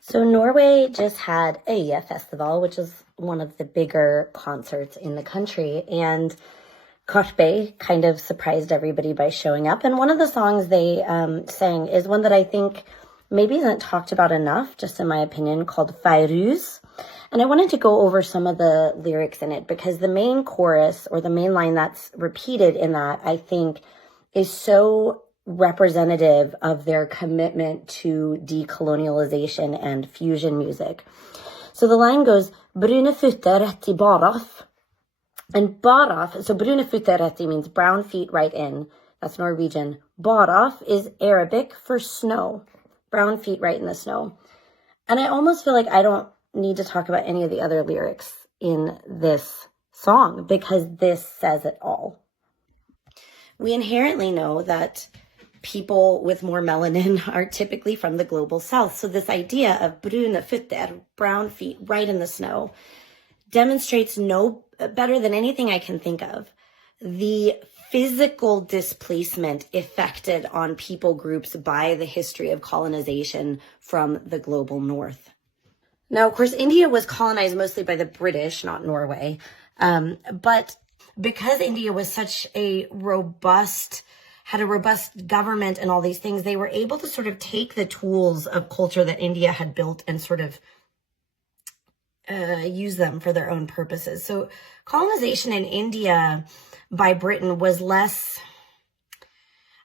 So Norway just had a festival, which is one of the bigger concerts in the country. And Karpe kind of surprised everybody by showing up. And one of the songs they sang is one that I think maybe isn't talked about enough, just in my opinion, called Fairuz. And I wanted to go over some of the lyrics in it because the main chorus or the main line that's repeated in that, I think, is so representative of their commitment to decolonialization and fusion music. So the line goes, Brune fötter rätt i baraf. And baraf, so brune fötter rätt means brown feet right in. That's Norwegian. Baraf is Arabic for snow. Brown feet right in the snow. And I almost feel like I don't need to talk about any of the other lyrics in this song because this says it all. We inherently know that people with more melanin are typically from the global south. So this idea of brune fötter, brown feet right in the snow, demonstrates no better than anything I can think of the physical displacement effected on people groups by the history of colonization from the global north. Now, of course, India was colonized mostly by the British, not Norway. But because India was such a had a robust government and all these things, they were able to sort of take the tools of culture that India had built and sort of use them for their own purposes. So colonization in India by Britain was less,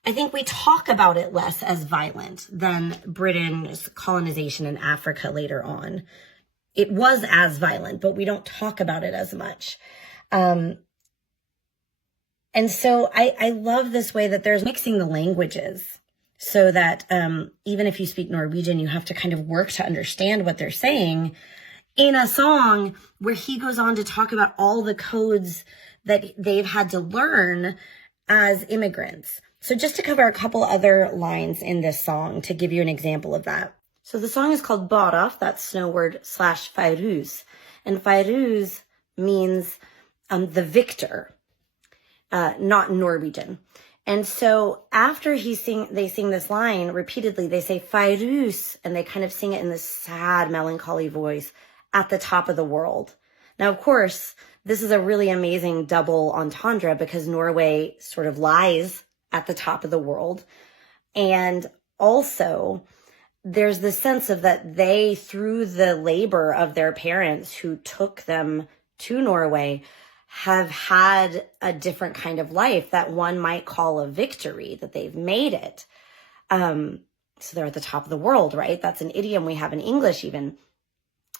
I think we talk about it less as violent than Britain's colonization in Africa later on. It was as violent, but we don't talk about it as much. And so I love this way that there's mixing the languages so that even if you speak Norwegian, you have to kind of work to understand what they're saying in a song where he goes on to talk about all the codes that they've had to learn as immigrants. So just to cover a couple other lines in this song to give you an example of that. So the song is called Baraf, that's snow word, / Fairuz. And Fairuz means the victor, not Norwegian. And so after they sing this line repeatedly, they say Fairuz, and they kind of sing it in this sad, melancholy voice at the top of the world. Now, of course, this is a really amazing double entendre because Norway sort of lies at the top of the world. And also there's the sense of that they, through the labor of their parents who took them to Norway, have had a different kind of life that one might call a victory, that they've made it. So they're at the top of the world, right? That's an idiom we have in English even.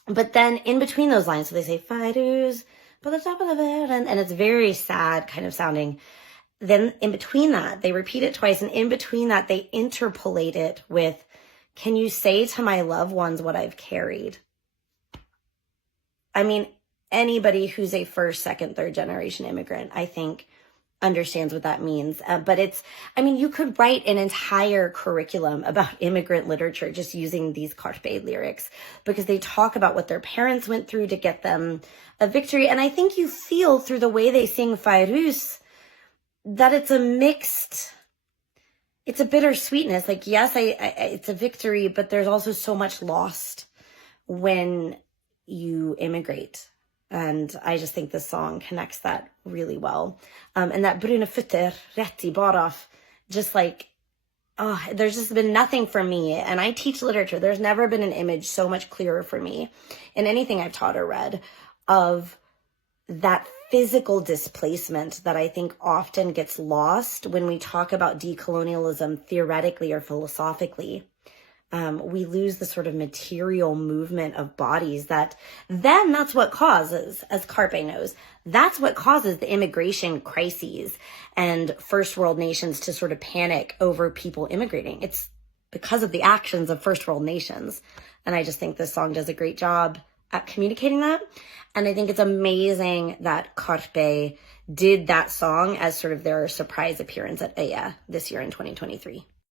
But then in between those lines, so they say, Fairuz, but the top of the world, and it's very sad kind of sounding. Then in between that, they repeat it twice. And in between that, they interpolate it with, can you say to my loved ones what I've carried? I mean, anybody who's a first, second, third generation immigrant, I think, understands what that means. But you could write an entire curriculum about immigrant literature just using these Karpe lyrics because they talk about what their parents went through to get them a victory. And I think you feel through the way they sing Fairuz that it's a bittersweetness. Like, yes, it's a victory, but there's also so much lost when you immigrate. And I just think this song connects that really well. And that brune fötter rätt i baraf, just like, there's just been nothing for me. And I teach literature. There's never been an image so much clearer for me in anything I've taught or read of that physical displacement that I think often gets lost when we talk about decolonialism theoretically or philosophically. We lose the sort of material movement of bodies that's what causes, as Karpe knows, that's what causes the immigration crises and first world nations to sort of panic over people immigrating. It's because of the actions of first world nations. And I just think this song does a great job at communicating that. And I think it's amazing that Karpe did that song as sort of their surprise appearance at EYA this year in 2023.